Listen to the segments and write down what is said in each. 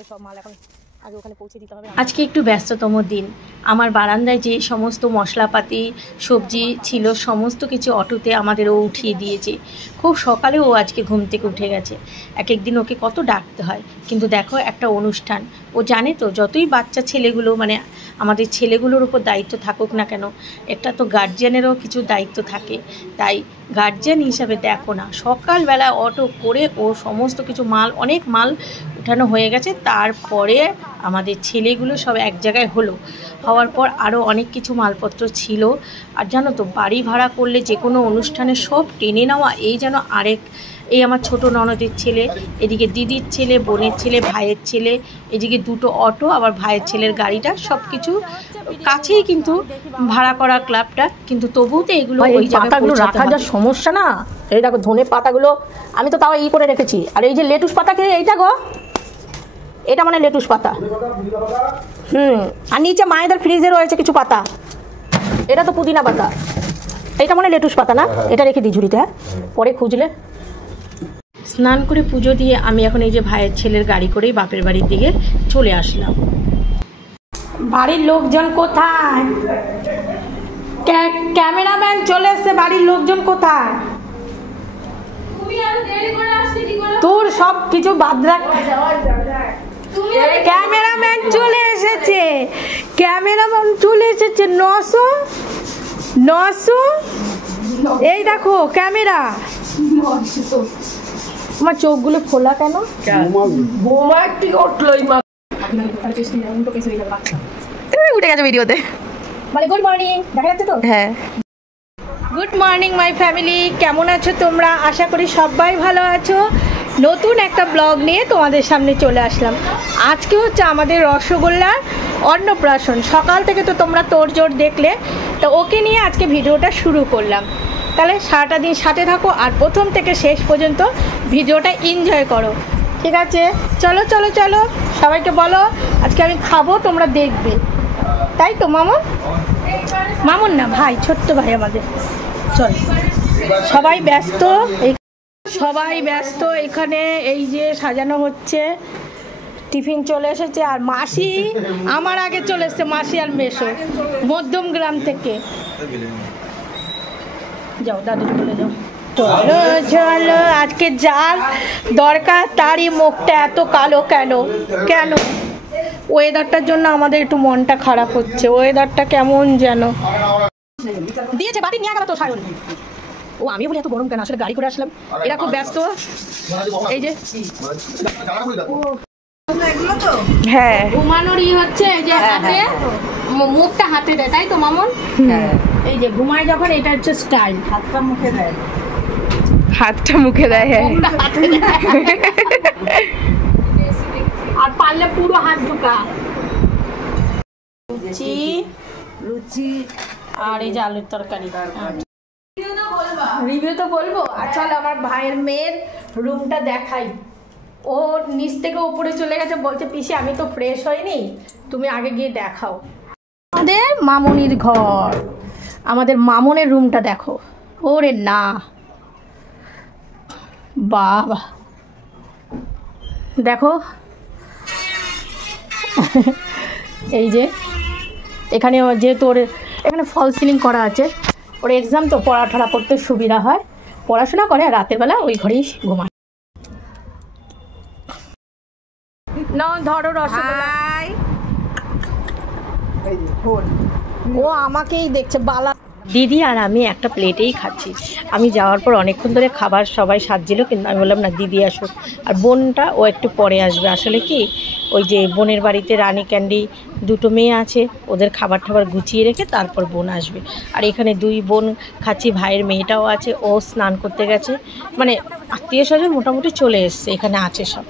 করে সব মাল এখন আগে ওখানে পৌঁছে দিতে হবে। আজকে একটু ব্যস্ততম দিন। আমার বারান্দায় যে সমস্ত মশলাপাতি সবজি ছিল সমস্ত কিছু অটোতে আমাদের ও উঠিয়ে দিয়েছে। খুব সকালে ও আজকে ঘুম থেকে উঠে গেছে। এক একদিন ওকে কত ডাকতে হয়, কিন্তু দেখো একটা অনুষ্ঠান ও জানে তো, যতই বাচ্চা ছেলেগুলো মানে আমাদের ছেলেগুলোর উপর দায়িত্ব থাকুক না কেন, একটা তো গার্জিয়ানেরও কিছু দায়িত্ব থাকে। তাই গার্জিয়ান হিসাবে দেখো না, সকালবেলা অটো করে ও সমস্ত কিছু মাল, অনেক মাল উঠানো হয়ে গেছে। তারপরে আমাদের ছেলেগুলো সব এক জায়গায় হওয়ার পর আরও অনেক কিছু মালপত্র ছিল। আর জানো তো, বাড়ি ভাড়া করলে যে কোনো অনুষ্ঠানে সব টেনে নেওয়া, এই যেন এই আমার ছোট ননদের ছেলে, এদিকে দিদির ছেলে, বোনের ছেলে, ভাইয়ের ছেলে, এদিকে দুটো অটো, আবার ভাইয়ের ছেলের গাড়িটা, সব কিছু কাছেই কিন্তু ভাড়া করা ক্লাবটা, কিন্তু তবুও তো এগুলো ওই পাতাগুলো রাখার যা সমস্যা না। এই দেখো ধনে পাতাগুলো আমি তো তাও করে রেখেছি। আর এই যে লেটুস পাতা, কে এইটা গো, এটা মানে লেটুস পাতা। আর নিচে মায়েদের ফ্রিজে রয়েছে কিছু পাতা, এটা তো পুদিনা পাতা, এটা মানে লেটুস পাতা না, এটা রেখে দিই ঝুড়িতে, হ্যাঁ পরে খুঁজলে। স্নান করে পুজো দিয়ে আমি এখন এই যে ভাইয়ের ছেলের গাড়ি করেই বাপের বাড়ির দিকে চলে আসলাম। বাড়ির লোকজন কোথায়? ক্যামেরাম্যান চলে এসছে, বাড়ির লোকজন কোথায়? তোর সব কিছু বাদ রাখ। ক্যামেরাম্যান চলে এসেছে, ক্যামেরাম্যান চলে এসেছে। 900 এই দেখো ক্যামেরা। আমার চোখগুলো খোলা কেন? উঠে গেছে ভিডিওতে। মানে গুড মর্নিং, দেখা যাচ্ছে তো? হ্যাঁ, গুড মর্নিং মাই ফ্যামিলি, কেমন আছো তোমরা? আশা করি সবাই ভালো আছো। নতুন একটা ব্লগ নিয়ে তোমাদের সামনে চলে আসলাম। আজকে হচ্ছে আমাদের রসগোল্লার অন্নপ্রাশন। সকাল থেকে তো তোমরা তোড়জোড় দেখলে, তো ওকে নিয়ে আজকে ভিডিওটা শুরু করলাম। তাহলে সারাটা দিন সাথে থাকো আর প্রথম থেকে শেষ পর্যন্ত ভিডিওটা এনজয় করো, ঠিক আছে? চলো চলো চলো, সবাইকে বলো আজকে আমি খাবো, তোমরা দেখবে। তাই তো মামুন? মামুন না ভাই, ছোট্ট ভাই আমাদের। চল, সবাই ব্যস্ত এখানে। এই যে সাজানো হচ্ছে, টিফিন চলে এসেছে। আর মাসি আমার আগে চলে এসছে, মাসি আর মেসো মধ্যম গ্রাম থেকে। যাও দাদু চলে যাও। চলো চলো, আজকে যার দরকার তারই মুখটা এত কালো কেন? ওয়েদারটার জন্য আমাদের একটু মনটা খারাপ হচ্ছে। ওয়েদারটা কেমন যেন দিয়েছে। বাড়ি নিয়ে গেল তো সায়ন। ও আমি বলি এত গরম কেন, আসলে গাড়ি করে আসলাম। এরা খুব ব্যস্ত। এই যে হ্যাঁ, ঘুমানোরই হচ্ছে, এই যে হাতে মুখটা হাতে দেয়, তাই তো মামুন? এই যে ঘুমায় যখন, এটা হচ্ছে স্টাইল। হাতটা মুখে দেয়, হ্যাঁ। আর পারলে পুরো হাত ঢুকা। লুচি আর এই যে আলুর তরকারি। রিভিউ তো বলবো। আর চল আমার ভাইয়ের মেয়ের রুমটা দেখাই। ও নিচ থেকে উপরে চলে গেছে, বলছে পিসি আমি তো ফ্রেশ হইনি, তুমি আগে গিয়ে দেখাও। আমাদের মামুনির ঘর, আমাদের মামুনের রুমটা দেখো। ওরে না বাবা, দেখো এই যে এখানে যেহেতু ওর এখানে ফল সিলিং করা আছে, ওর এক্সাম তো পড়াশোনা করতে সুবিধা হয়, পড়াশোনা করে আর রাতের বেলা ওই ঘরেই ঘুমায়। না ধরো রসগোল্লা, ও আমাকেই দেখছে বালা। দিদি আর আমি একটা প্লেটেই খাচ্ছি। আমি যাওয়ার পর অনেকক্ষণ ধরে খাবার সবাই সাজছিল, কিন্তু আমি বললাম না, দিদি আসুক। আর বোনটা ও একটু পরে আসবে। আসলে কি, ওই যে বোনের বাড়িতে রানী ক্যান্ডি দুটো মেয়ে আছে, ওদের খাবার টাবার গুছিয়ে রেখে তারপর বোন আসবে। আর এখানে দুই বোন খাচ্ছি, ভাইয়ের মেয়েটাও আছে, ও স্নান করতে গেছে। মানে আত্মীয় স্বজন মোটামুটি চলে এসছে, এখানে আছে সব।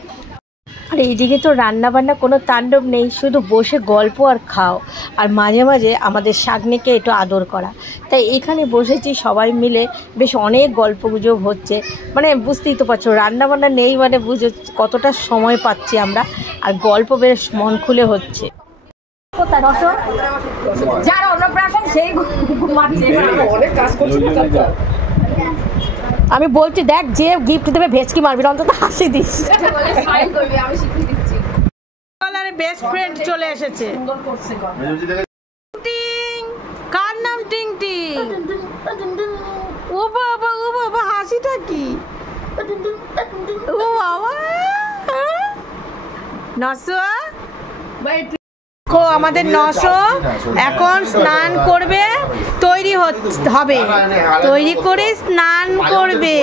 আর এইদিকে তো রান্নাবান্না কোনো তাণ্ডব নেই, শুধু বসে গল্প আর খাও। আর মাঝে মাঝে আমাদের শাগনিকে একটু আদর করা, তাই এখানে বসেছি সবাই মিলে, বেশ অনেক গল্প গুজব হচ্ছে। মানে বুঝতেই তো পারছো, রান্নাবান্না নেই মানে বুঝো কতটা সময় পাচ্ছি আমরা, আর গল্প বেশ মন খুলে হচ্ছে। যার অন্নপ্রাশন সেই ঘুমাচ্ছে। আমি বলছি দেখ, যে গিফট দেবে ভেচকি মারবি, অন্তত হাসি দিস। এবারে বেস্ট ফ্রেন্ড চলে এসেছে। কার নাম টিং টিং? ও বাবা হাসিটা কি? ও বাবা নসো আমাদের নশো এখন স্নান করবে, তৈরি হবে, তৈরি করে স্নান করবে,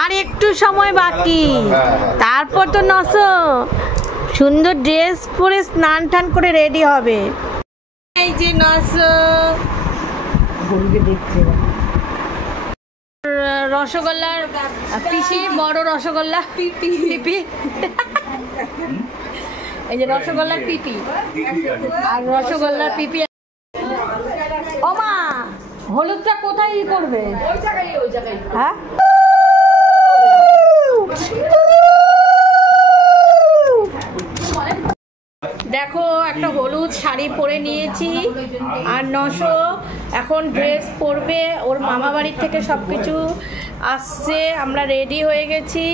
আর একটু সময় বাকি, তারপর তো নশো সুন্দর ড্রেস পরে স্নান টান করে রেডি হবে। এই যে নশো দেখছে রসগোল্লার পিসি, বড় রসগোল্লা পিপি, এই যে রসগোল্লার পিপি আর রসগোল্লার পিপি। ও মা, হলুদটা কোথায় করবে? হ্যাঁ দেখো একটা হলুদ শাড়ি পরে নিয়েছি, আর নশো এখন ড্রেস পরবে, ওর মামা বাড়ির থেকে সব কিছু আসছে, আমরা রেডি হয়ে গেছি।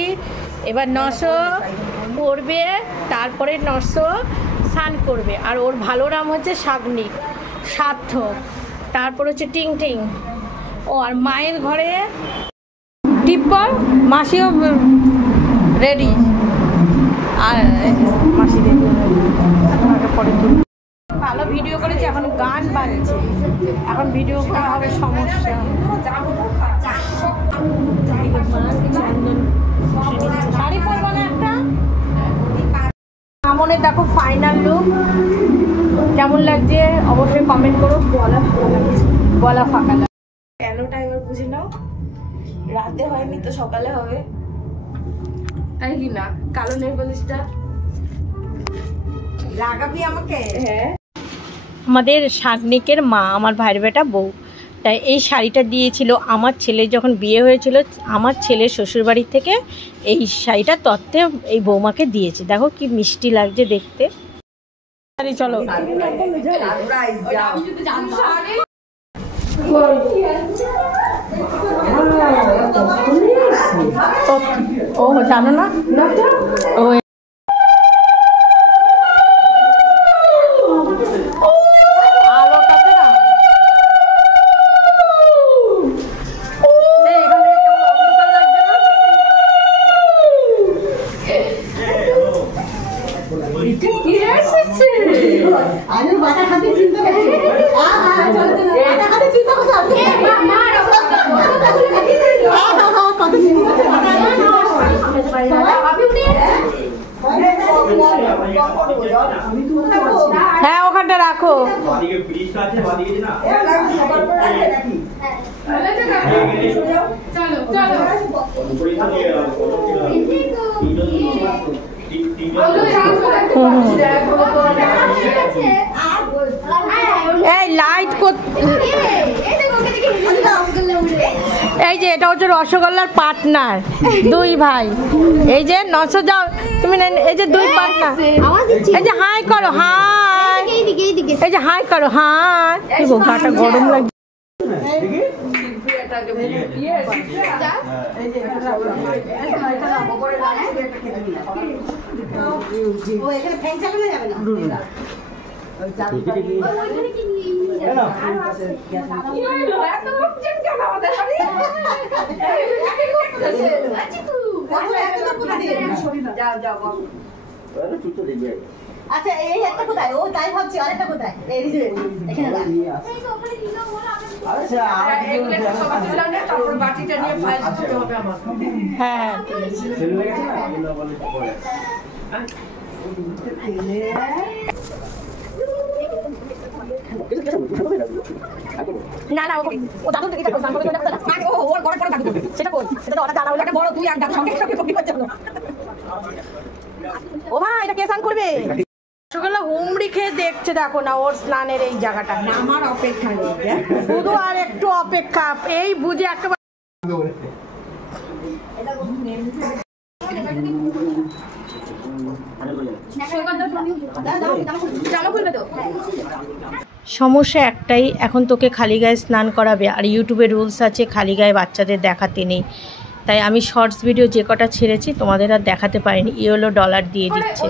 এবার নশো পরবে, তারপরে নশো স্নান করবে, আর ওর ভালো নাম হচ্ছে শাগনিক, সার্থক, তারপর হচ্ছে টিং টিং। ও আর মায়ের ঘরে টিপ্পর, মাসিও রেডি, আর মাসি রেডি পরে ভালো ভিডিও করেছে, এখন গান বাজছে, এখন ভিডিও করা হবে সমস্যা। শাড়ি পরবো না একটা? আমনের দেখো ফাইনাল লুক কেমন লাগছে অবশ্যই কমেন্ট করো। গলা ফাঁকা লাগে কেনটা এবার বুঝে নাও, রাতে হয়নি তো সকালে হবে, তাই কি না? কালো নেল পলিশটা লাগাবি আমাকে? হ্যাঁ, আমাদের শাগনিকের মা আমার ভাইয়ের বেটা বউ, তাই এই শাড়িটা দিয়েছিল আমার ছেলে যখন বিয়ে হয়েছিল, আমার ছেলের শ্বশুরবাড়ি থেকে এই শাড়িটা তত্ত্বে এই বৌমাকে দিয়েছে। দেখো কি মিষ্টি লাগছে দেখতে। চলো ও জানো না ও হ্যাঁ ওখানটা রাখো। এই লাইট এই যে এটা হচ্ছে রসগোল্লার পার্টনার, দুই ভাই। এই যে নশো যাও তুমি, এই যে দুই পার্টনার, এই যে হাই করো, হাই, এই যে হাই করো, হাই। কি গো গাটা গরম লাগছে। আচ্ছা এই একটা কোথায়? ও তাই ভাবছি, আরেকটা কোথায়? এখানে হ্যাঁ না না ও দাদু দিকে দেখো, ওর বড় বড় দাদু সেটা কই? সেটা তো ওটা জানা হলো একটা বড়, তুই আর দাদু সঙ্গে সঙ্গে পড়ি পাচ্ছ না। ও ভাই এটা কে স্নান করবে? রসগোল্লা হুমড়ি খেয়ে দেখছে, দেখো না ওর স্নানের এই জায়গাটা। আমার অপেক্ষা নেই, শুধু আর একটু অপেক্ষা, এই বুঝে একটা সমস্যা একটাই, এখন তোকে খালি গায়ে স্নান করাবে, আর ইউটিউবে রুলস আছে খালি গায়ে বাচ্চাদের দেখাতে নেই। তাই আমি শর্টস ভিডিও যে কটা ছেড়েছি তোমাদের আর দেখাতে পারিনি। ইয়েলো ডলার দিয়ে দিচ্ছে।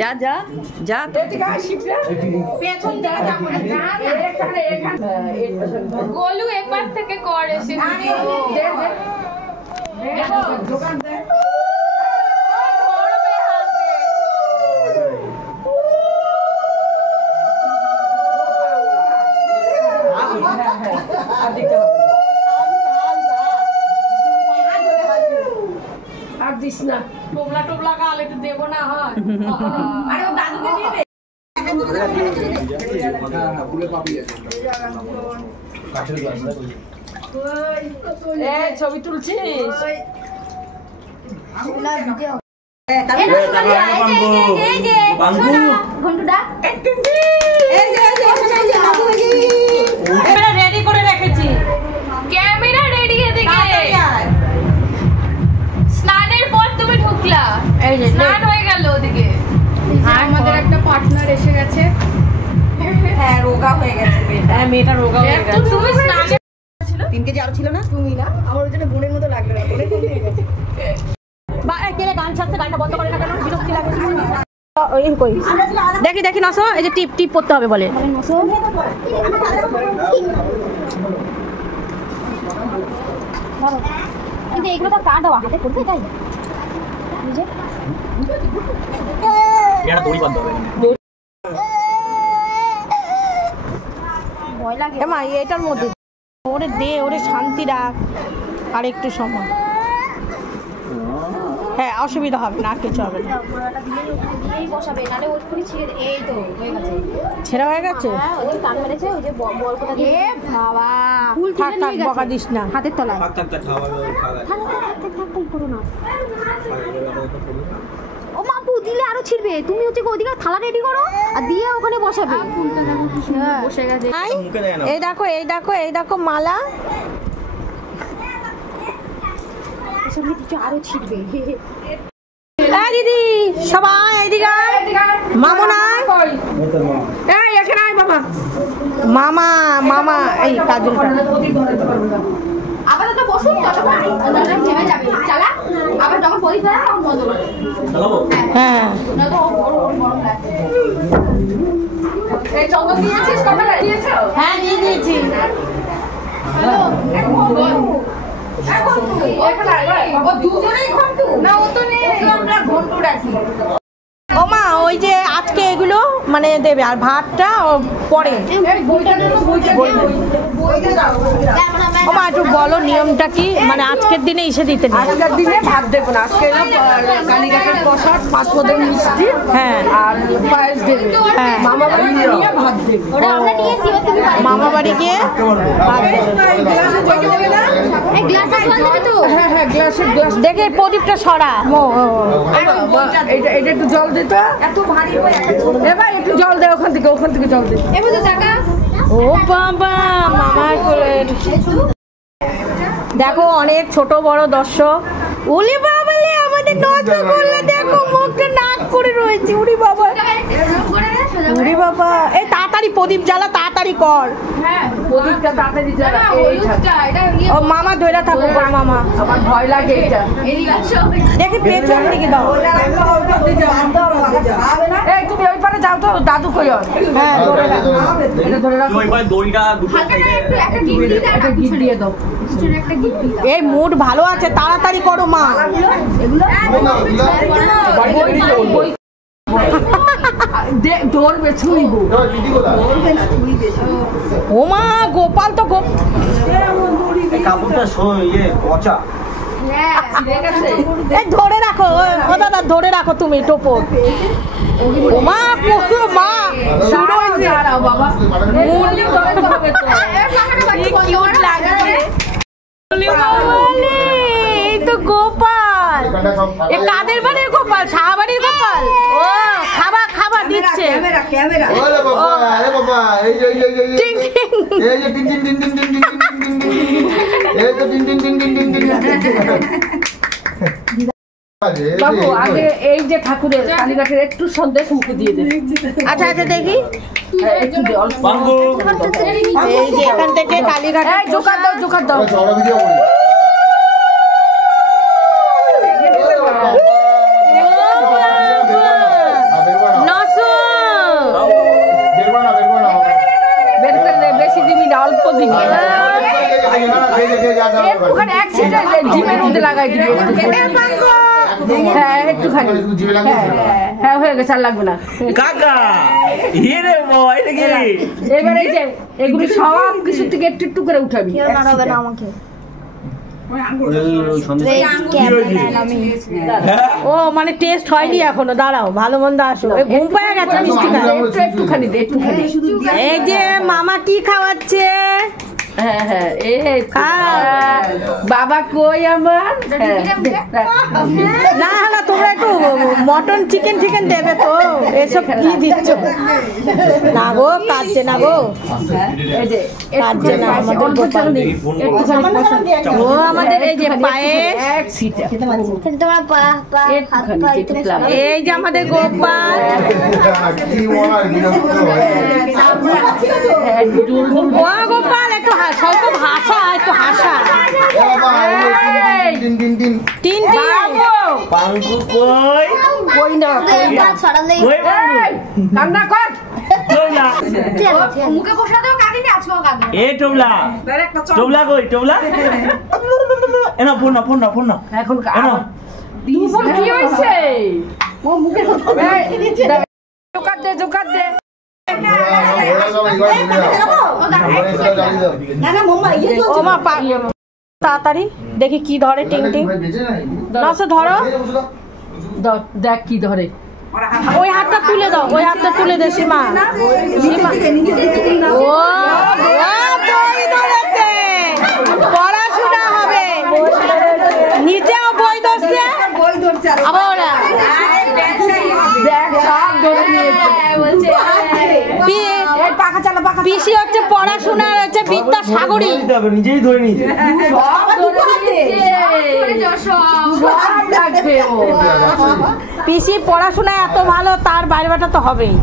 যা যা যা গোলু এবার থেকে কর এসে আর দিস না টোবলা টোবলা গাল একটু দেবো না হয় আরে ও দাদুকে দিয়ে দে ছবি তুলছিস রেডি করে রেখেছি ক্যামেরা রেডি এদিকে স্নানের পর তুমি ঢুকলা স্নান হয়ে গেল ওদিকে আমাদের একটা পার্টনার এসে গেছে হ্যাঁ রোগা হয়ে গেছে হ্যাঁ মেয়েটা রোগা হয়ে গেছে। তুমি স্নানে 3 কেজি আরো ছিল না তুমি না আমার ওই জন্য বোনের মতো লাগলো না বোনের মতো হয়ে গেছে গান ছাড়ছে গানটা বন্ধ করে না কেন বিরক্তি লাগে দেখি দেখি নসো এই যে টিপ টিপ করতে হবে বলে কিন্তু এগুলো তো কাট দেওয়া হাতে করতে তাই এটা দড়ি বাঁধতে হবে ভয় লাগে মা এটার মধ্যে ওরে দে ওরে শান্তি রাখ আর একটু সময় হ্যাঁ অসুবিধা হবে না আর কিছু হবে না দিয়েই বসাবে নালে ওই করে ছিঁড়ে এই তো হয়ে গেছে ছেড়া হয়ে গেছে হ্যাঁ ওই যে কান মেরেছে ওই যে বল কথা দিয়ে এ বাবা ফুল থাক তুলে থাক নিয়ে বকা গেছে দিস না হাতের তলায় থাক থাক থাক খাওয়া খাওয়া থাক করো না ও মাপু দিলে আরো ছিড়বে তুমি হচ্ছে ওদিকে থালা রেডি করো আর দিয়ে ওখানে বসাবে ফুলটা দেখো কি সুন্দর বসে গেছে মুখে দেয় না এই দেখো এই দেখো এই দেখো মালা সামনে কিছু আরো ছিড়বে এই দিদি সবাই এইদিকে মামুনা এই এখানে আয় বাবা মামা মামা এই কাজলটা আপাতত বসুন ততক্ষণ থেমে যাবে চালা আবার যখন পরীক্ষা হয় তখন বন্ধ করে চালাবো হ্যাঁ না তো গরম লাগছে এই চন্দন দিয়েছিস কবে দিয়েছো হ্যাঁ দিয়ে দিয়েছি ও মা ওই যে আজকে এগুলো মানে দেবে আর ভাতটা পরে ও মা একটু বলো নিয়মটা কি মানে আজকের দিনে এসে দিতে নেই আজকের দিনে ভাত দেবো না আজকে কালীঘাটের প্রসাদ 5 পদের মিষ্টি হ্যাঁ আর পায়েস দেবে হ্যাঁ মামা বাড়ি নিয়ে ভাত দেবে ওটা আমরা নিয়েছি ও তুমি পারবে মামা বাড়ি গিয়ে ভাত দেবে। এই গ্লাসে জল দেবে তো হ্যাঁ হ্যাঁ গ্লাসের গ্লাস দেখে প্রদীপটা সরা এটা একটু জল দে তো এত ভারী এবার একটু জল দে ওখান থেকে জল দে এবার তো টাকা ও বাবা মামার কোলে দেখো অনেক ছোট বড় দর্শক উলি বাবালে আমাদের নষ্ট করলে দেখো মুখটা নাক করে রয়েছে উড়ি বাবা উড়ি বাবা এই তাড়াতাড়ি প্রদীপ জ্বালা তাড়াতাড়ি কর হ্যাঁ প্রদীপটা তাড়াতাড়ি জ্বালা ও মামা ধরে থাকো গো মামা আমার ভয় লাগে এটা দেখি পেছন দিকে দাও এই তুমি ওই পারে যাও তো দাদু কই হ্যাঁ ধরে রাখো এটা ধরে রাখো ওই দড়িটা দুটো সাইডে একটা গিট দিয়ে দাও এই মুড ভালো আছে তাড়াতাড়ি করো মা ধরবে ছুঁইবো ও মা গোপাল তো এই কাপড়টা পচা এই ধরে রাখো ও দাদা ধরে রাখো তুমি টোপর ও মা পুরো মা শুরু হয়েছে বাবা কিউট লাগছে এই তো গোপাল এ কাদের বাড়ির গোপাল সাহাবাড়ির গোপাল ও খাবার খাবার দিচ্ছে ওরে বাবা আরে বাবা এই যে টিং টিং এই যে টিং টিং টিং টিং টিং টিং টিং টিং টিং এই তো টিং টিং টিং টিং টিং টিং বাবু আগে এই যে ঠাকুরের কালীঘাটের একটু সন্দেশ মুখে দিয়ে দেবে। আচ্ছা আচ্ছা দেখি একটু দে, অল্প। এই যে এখান থেকে কালীঘাট এই জোকার দাও, জোকার দাও। চড়া ভিডিও করি বের করে বেশি দিবি না, অল্প দিবি। ওখানে এক সিটে জিমের মধ্যে লাগাই দিবি। হ্যাঁ একটুখানি। হ্যাঁ হয়ে গেছে, আর লাগবে না। এবারে এই যে এগুলি সব কিছু থেকে একটু একটু করে উঠাবি। ও মানে টেস্ট হয়নি এখনো, দাঁড়াও ভালো মন্দ আসো। ঘুম পায়ে গেছে মিষ্টি খায়। একটুখানি দে, একটুখানি। এই যে মামা কি খাওয়াচ্ছে? হ্যাঁ হ্যাঁ এই বাবা কই আমার? না না তোমরা একটু মটন চিকেন চিকেন দেবে তো, এসব কি দিচ্ছ? না গো কাটছে না গো, কাটছে না আমাদের গোপাল। ও আমাদের এই যে পায়ে, এই যে আমাদের গোপাল। ও গোপাল একটু স্বল্প ভাষা, একটু হাসা। তিন পাঙ্কু কই কই না কই কান্না কর। মুখে বসা দাও, কাটিনি আজকেও কাটবে। এ টোবলা টোবলা কই টোবলা এনা ফোন না এখন এনা দুপুর কি হইছে? ও মুখে জোকার দে, জোকার দে। ও মা তাড়াতাড়ি দেখি কি ধরে। টিং টিং নসে ধরো, দেখ কি ধরে। ওই হাতটা তুলে দাও, ওই হাতটা তুলে দে সীমা। ও বই ধরেছে, পড়াশোনা হবে। নিচেও বই ধরছে, আবার ওরা পিসি হচ্ছে পড়াশোনার হচ্ছে বিদ্যাসাগরী। নিজেই ধরে নিয়েছে। পিসি পড়াশোনা এত ভালো, তার বাইরে বাটা তো হবেই।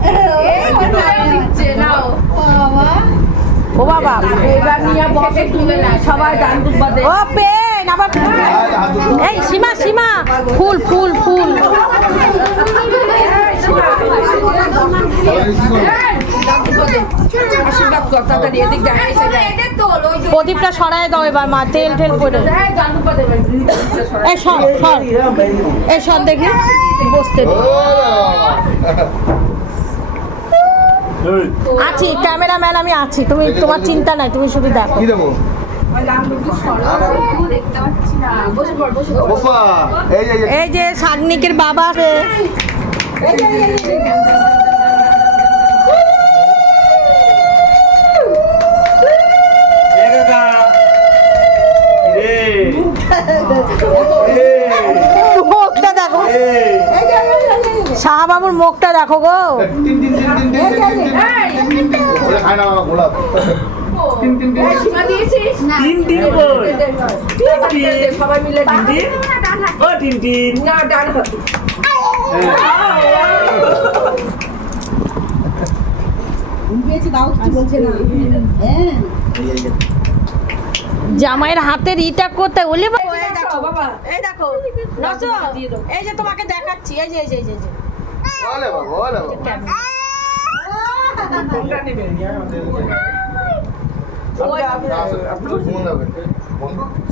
ও বাবা এবার নিয়ে বসে তুলে না, সবাই গান দুব্বা দে। ও পেন আবার। এই সীমা সীমা ফুল ফুল ফুল। প্রদীপটা সরাই দাও এবার মা, তেল টেল করে। এই সর সর, এই সর দেখি বসতে দে। আছি ক্যামেরাম্যান, আমি আছি, তুমি তোমার চিন্তা নাই, তুমি শুধু দেখো। কি দেবো? এই যে সাগনিকের বাবা আছে। মুখটা দেখো, শাহবাবুর মুখটা দেখো গো। সবাই মিলে জামাইয়ের হাতের ইটা করতে ওলে বাবা। এই দেখো নসো, এই যে তোমাকে দেখাচ্ছি, এই যে এই যে এই যে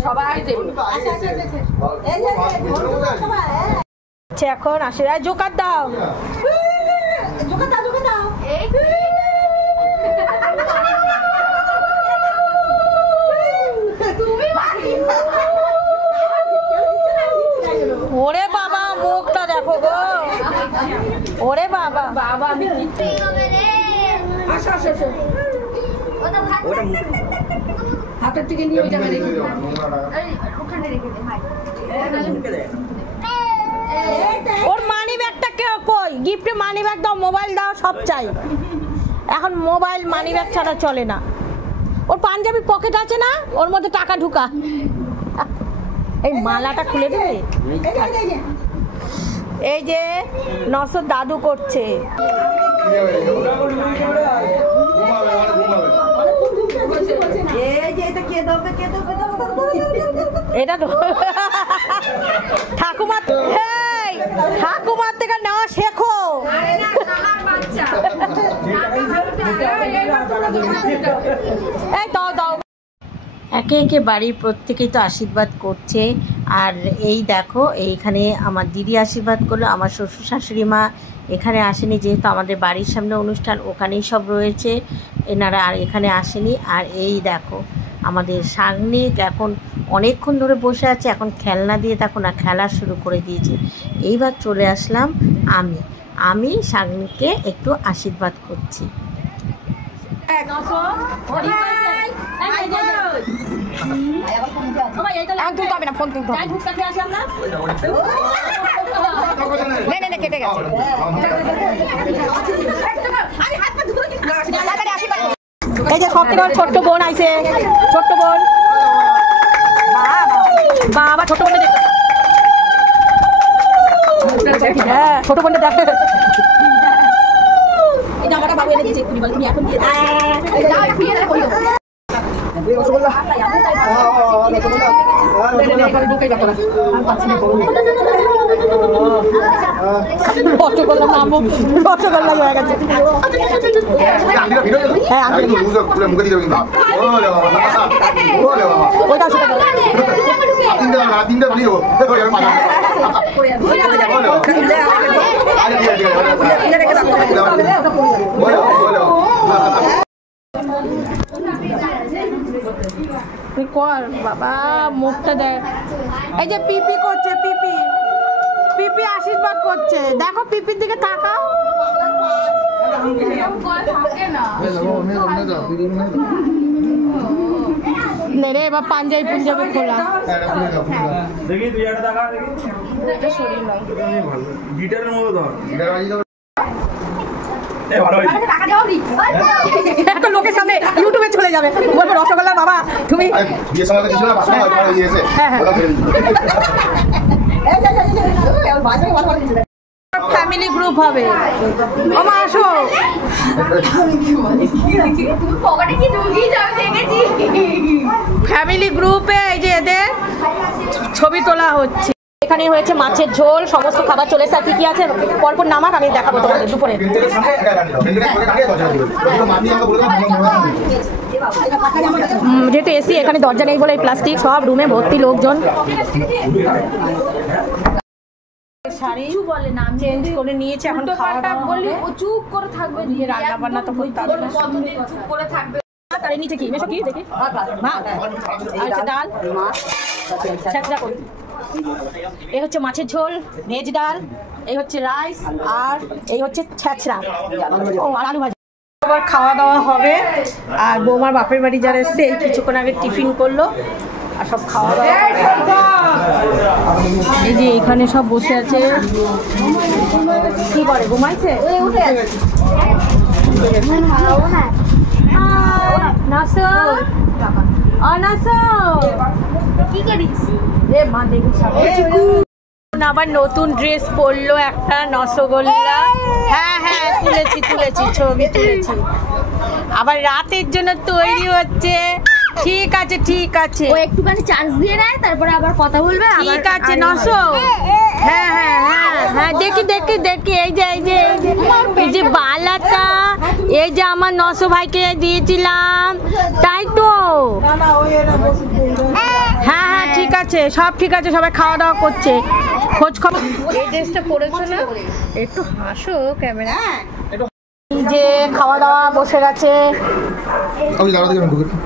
সবাই দেবে। এখন আসে। জোকার দাও, ওরে বাবা মুখটা দেখো গো, ওরে বাবা বাবা। আমি হাতের থেকে নিয়ে ওই জায়গায় রেখে দাও। ওর মানি ব্যাগটা কেউ কই? গিফটে মানি ব্যাগ দাও, মোবাইল দাও, সব চাই এখন। মোবাইল মানি ব্যাগ ছাড়া চলে না। ওর পাঞ্জাবি পকেট আছে না, ওর মধ্যে টাকা ঢুকা। এই মালাটা খুলে দেবে। এই যে নসর দাদু করছে। এটা তো ঠাকুমার ঠাকুমার থেকে নেওয়া শেখো। এই দাও দাও। একে একে বাড়ির প্রত্যেকেই তো আশীর্বাদ করছে। আর এই দেখো এইখানে আমার দিদি আশীর্বাদ করলো, আমার শ্বশুর শাশুড়ি মা এখানে আসেনি, যেহেতু আমাদের বাড়ির সামনে অনুষ্ঠান, ওখানেই সব রয়েছে, এনারা আর এখানে আসেনি। আর এই দেখো আমাদের সাগনিক এখন অনেকক্ষণ ধরে বসে আছে, এখন খেলনা দিয়ে দেখো না খেলা শুরু করে দিয়েছে। এইবার চলে আসলাম আমি সাগনিককে একটু আশীর্বাদ করছি। এই যে সব থেকে ছোট্ট বোন আইছে, ছোট্ট বোন বাবা, ছোট্ট বোন হ্যাঁ ছোট বোনটা দেখে রসগোল্লা হয়ে গেছে। কর বাবা, মুখটা দেখ। এই যে পিপি করছে, পিপি পিপি আশীর্বাদ করছে, দেখো পিপির দিকে তাকাও। রে এবার পাঞ্জাবি পুঞ্জাবি খোলা। দেখি তুই একটা দেখা দেখি, গিটারের মতো ধর, একটা লোকের সামনে ইউটিউবে চলে যাবে, বলবো রসগোল্লা বাবা তুমি ফ্যামিলি গ্রুপ হবে। ওমা আসো, ফ্যামিলি গ্রুপে এই যে এদের ছবি তোলা হচ্ছে। এখানে হয়েছে মাছের ঝোল, সমস্ত খাবার চলে এসে। কি কি আছে পরপর নামাক, আমি দেখাবো তোমাদের দুপুরে। যেহেতু এসি এখানে দরজা নেই বলে প্লাস্টিক, সব রুমে ভর্তি লোকজন। শাড়ি চেঞ্জ করে নিয়েছে, এখন খাওয়া দাওয়া বলি ও চুপ করে থাকবে, রান্না বান্না তো করতে হবে, চুপ করে থাকবে। তার নিচে কি মেশো কি দেখি ভাত আর ডাল ছেঁচড়া করি। এই হচ্ছে মাছের ঝোল, ভেজ ডাল, এই হচ্ছে রাইস, আর এই হচ্ছে ছেঁচড়া ও আর আলু ভাজা। আবার খাওয়া দাওয়া হবে। আর বৌমার বাপের বাড়ি যারা এসছে এই কিছুক্ষণ আগে টিফিন করলো, আর সব খাওয়া দাওয়া। এই যে এখানে সব বসে আছে, কি করে ঘুমাইছে? আবার নতুন ড্রেস পরলো একটা, রসগোল্লা। হ্যাঁ হ্যাঁ তুলেছি ছবি তুলেছি। আবার রাতের জন্য তৈরি হচ্ছে। ঠিক আছে ঠিক আছে, ও একটুখানি চান্স দিয়ে নেয়, তারপরে আবার কথা বলবে। ঠিক আছে নশো। হ্যাঁ হ্যাঁ হ্যাঁ হ্যাঁ দেখি দেখি দেখি, এই যে এই যে এই যে বালাটা, এই যে আমার নশো ভাইকে দিয়েছিলাম, তাই তো। হ্যাঁ হ্যাঁ ঠিক আছে, সব ঠিক আছে, সবাই খাওয়া দাওয়া করছে, খোঁজ খবর। এই ড্রেসটা পরেছো না, একটু হাসো ক্যামেরা। যে খাওয়া দাওয়া বসে গেছে।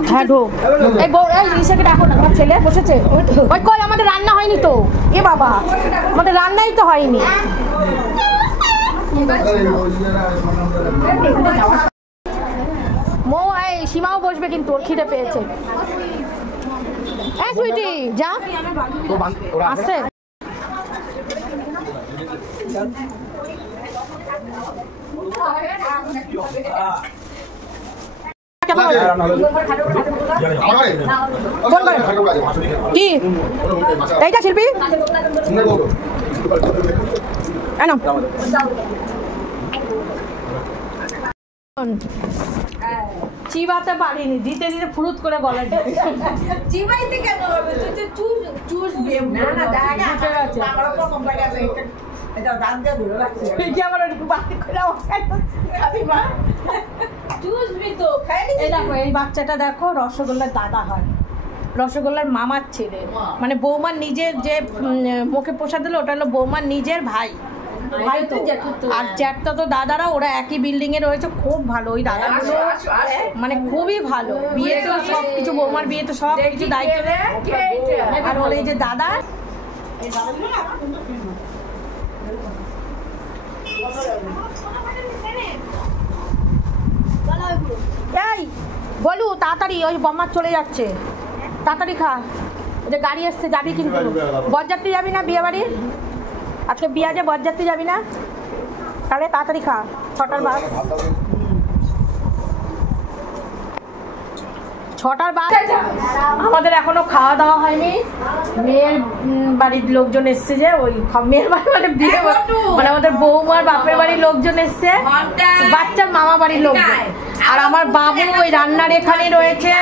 হ্যাঁ ঢোক। এই বউ এই রিসাকে ডাকো না, তোমার ছেলে বসেছে। ওই কই আমাদের রান্না হয়নি তো, এ বাবা আমাদের রান্নাই তো হয়নি। মো এই সীমাও বসবে কিন্তু, ওর খিদে পেয়েছে। এই সুইটি যা আসছে। কি এইটা শিল্পী? চিবাতে পারিনি, দিতে দিতে ফুরুত করে গলা চিবাইতে কেন হবে? তুই তো চুষ দিয়ে না জায়গা আছে আমার উপর কমপ্লেক্স আছে। এটা দাঁত দিয়ে ধরে রাখছে। এই যে আমার একটু বাতি করে খাবি মা? চুষবি তো, খাই নি। এই দেখো এই বাচ্চাটা দেখো রসগোল্লার দাদা হয়, রসগোল্লার মামার ছেলে, মানে বৌমার নিজের যে মুখে প্রসাদ দিল ওটা হলো বৌমার নিজের ভাই। ভাই তো আর জ্যাঠটা তো দাদারা ওরা একই বিল্ডিং এ রয়েছে, খুব ভালো ওই দাদাগুলো, মানে খুবই ভালো। বিয়ে তো সব কিছু বৌমার বিয়ে তো সব কিছু দায়িত্ব। আর ওর এই যে দাদা, এই বলু তাড়াতাড়ি, ওই বম্মার চলে যাচ্ছে, তাড়াতাড়ি খা, ওই যে গাড়ি এসছে, যাবি কিন্তু বরযাত্রী যাবি না বিয়ে বাড়ি? আজকে বিয়ে আছে, বরযাত্রী যাবি না? তাহলে তাড়াতাড়ি খা, 6টার বাস, 6টার বাস। আমাদের এখনো খাওয়া দাওয়া হয়নি, মেয়ের বাড়ির লোকজন এসছে, যে ওই মেয়ের বাড়ি মানে বিয়ে মানে আমাদের বৌমার বাপের বাড়ির লোকজন এসছে, বাচ্চার মামা বাড়ির লোকজন। আর আমার বাবু ওই রান্নার এখানে রয়েছে,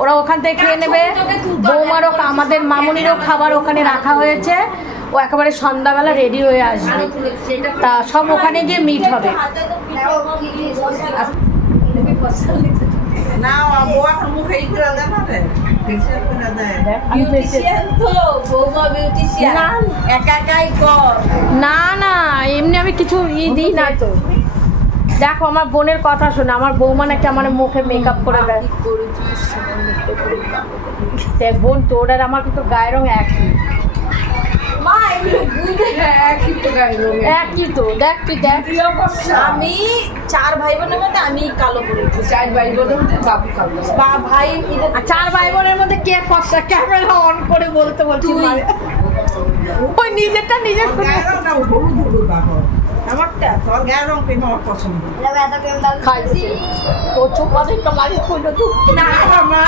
ওরা ওখান থেকে খেয়ে নেবে। বৌমারও আমাদের মামুনিরও খাবার ওখানে রাখা হয়েছে, ও একেবারে সন্ধ্যাবেলা রেডি হয়ে আসবে, তা সব ওখানে গিয়ে মিট হবে। না বউ এখন মুখে ই করে দেয় না রে, ফেসিয়াল করে দেয়। বিউটিশিয়ান তো, বৌমা বিউটিশিয়ান একা একাই কর। না না, এমনি আমি কিছু দিই না তো। দেখো আমার বোনের কথা শোনো, আমার বৌমা নাকি আমার মুখে মেকআপ করে দেয়। দেখ বোন, তোর আর আমার কিন্তু গায়ের রং একই। মা এগুলো বুঝে একই তো গায়ে রঙ, একই তো। দেখ তুই দেখ, আমি 4 ভাই বোনের মধ্যে আমি কালো পড়েছি। 4 ভাই বোনের মধ্যে বাবু কালো, বা ভাই 4 ভাই বোনের মধ্যে কে ফর্সা? ক্যামেরা অন করে বলতে বলছি, ওই নিজেরটা নিজের গায়ের রংটা হলুদ হলুদ বাবা, আমারটা তোর গায়ের রং পেন আমার পছন্দ। খাইছি ও চোপা দিয়ে কামালি কইলো তুই না মা,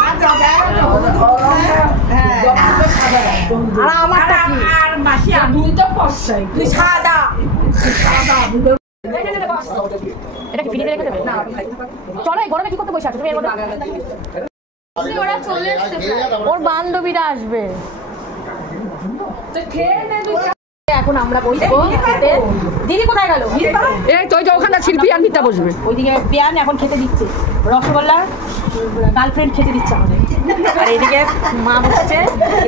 না তো গায়ের রংটা হলুদ হলুদ। হ্যাঁ আর আমারটা কি? আর মাসি তুই তো ফর্সাই, তুই সাদা সাদা। এটা কি ফ্রিজে রেখে দেবে? না চলো, এই গরমে কি করতে বসে আছো তুমি? এর মধ্যে ওরা চলে এসছে প্রায়। ওর বান্ধবীরা আসবে, তো খেয়ে নে তুই। এখন আমরা বসবো খেতে। দিদি কোথায় গেল? এই তো ওখানে শিল্পী আর মিতা বসবে। ওইদিকে পিয়ান এখন খেতে দিচ্ছে রসগোল্লা, গার্লফ্রেন্ড খেতে দিচ্ছে আমাদের। আর এদিকে মা বসছে,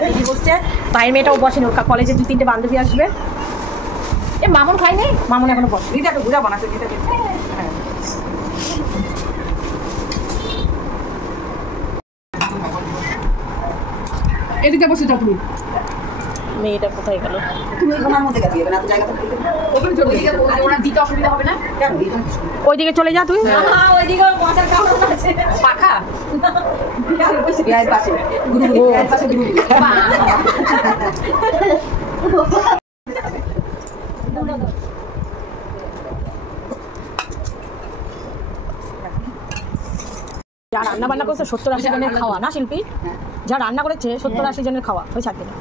দিদি বসছে, ভাইয়ের মেয়েটাও বসেনি, ওর কলেজে 2-3টে বান্ধবী আসবে। এ মামুন খায়নি, মামুন এখনো বসে। দিদা তো বুঝা বানাচ্ছে, দিদা এদিকে বসে যাও তুমি। মেয়েটা কোথায় গেল? তুমি ওখানের মধ্যে গেছি, এখানে এত জায়গা তো ওখানে চলে যাও। ওরা দিতে অসুবিধা হবে না কেন? ওইদিকে চলে যা তুই। ওইদিকে মজার কারণ আছে, পাখা বিয়ের পাশে বিয়ের পাশে যা রান্না বান্না করেছে 70-80 জনের খাওয়া না শিল্পী? যা রান্না করেছে 70-80 জনের খাওয়া, ওই ছাড়বে না।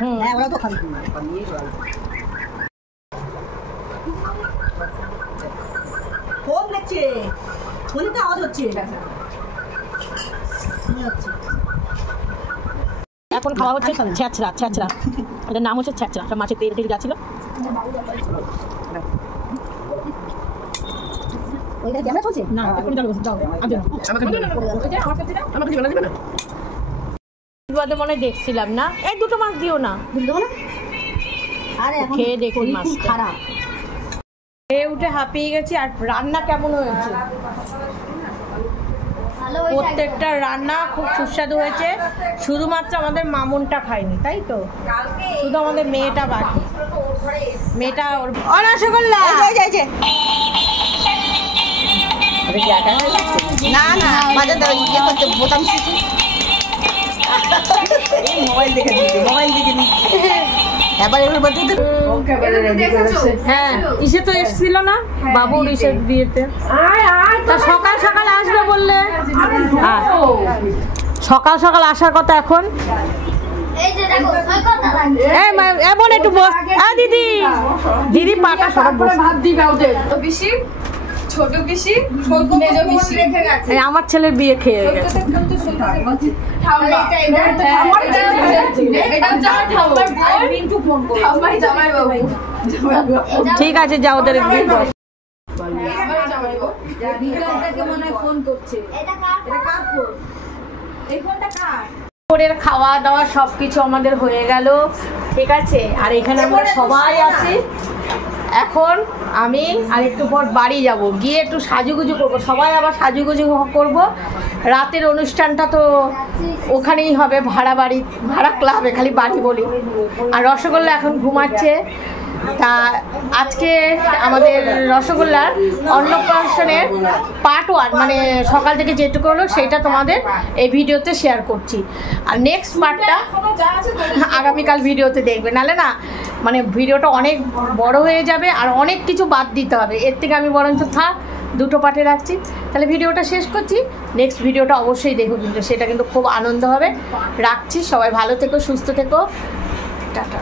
হ্যাঁ ওরা তো খাবে। ফোন দেখছে, ফোনে তো আওয়াজ হচ্ছে। এখন খাওয়া হচ্ছে ছ্যাঁচড়া, ছ্যাঁচড়া, এটার নাম হচ্ছে ছ্যাঁচড়া। মাছের তেল টেল গেছিল। ওইটা ক্যামেরা চলছে না এখন চলে বসে যাও, আমাকে মনে দেখছিলাম না, এই 2টো মাছ দিও না, বুঝলো না? আরে এখন খেয়ে দেখুন খুব মাছটা। খারাপ। খেয়ে উঠে হাঁপিয়ে গেছি। আর রান্না কেমন হয়েছে? ভালো হয়েছে। প্রত্যেকটা রান্না খুব সুস্বাদু হয়েছে, শুধুমাত্র আমাদের মামুনটা খায়নি, তাই তো? শুধু আমাদের মেয়েটা বাকি। মেয়েটা ওর রসগোল্লা না না বাজার দাও, ইয়ে করতে বোতাম শিখি। এই মোবাইল দেখে দিচ্ছে, মোবাইল দেখে নিচ্ছে। এবার এর মধ্যে হ্যাঁ ইসে তো এসেছিল না বাবুর ইসের বিয়েতে, তা সকাল সকাল আসবে বললে। সকাল সকাল আসার কথা, এখন এমন একটু বস। দিদি দিদি পাটা সব ভাত দিবা ওদের। পিসি ছোট পিসি মেজ পিসি রেখে গেছে। আমার ছেলের বিয়ে খেয়ে গেছে। ঠিক আছে যাও ওদের দুপুরের খাওয়া দাওয়া সবকিছু আমাদের হয়ে গেল, ঠিক আছে। আর এখানে আমরা সবাই আছি। এখন আমি আর একটু পর বাড়ি যাব, গিয়ে একটু সাজুগুজু করবো, সবাই আবার সাজুগুজু করব। রাতের অনুষ্ঠানটা তো ওখানেই হবে, ভাড়া ক্লাবে, খালি বাড়ি বলি। আর রসগোল্লা এখন ঘুমাচ্ছে। তা আজকে আমাদের রসগোল্লার অন্নপ্রাশনের পার্ট 1, মানে সকাল থেকে যেটুকু হলো সেটা তোমাদের এই ভিডিওতে শেয়ার করছি। আর নেক্সট পার্টটা আগামীকাল ভিডিওতে দেখবে, নাহলে না মানে ভিডিওটা অনেক বড় হয়ে যাবে আর অনেক কিছু বাদ দিতে হবে। এর থেকে আমি বরঞ্চ থাক 2টো পার্টে রাখছি। তাহলে ভিডিওটা শেষ করছি, নেক্সট ভিডিওটা অবশ্যই দেখো, কিন্তু সেটা কিন্তু খুব আনন্দ হবে। রাখছি, সবাই ভালো থেকো, সুস্থ থেকো, টাটা।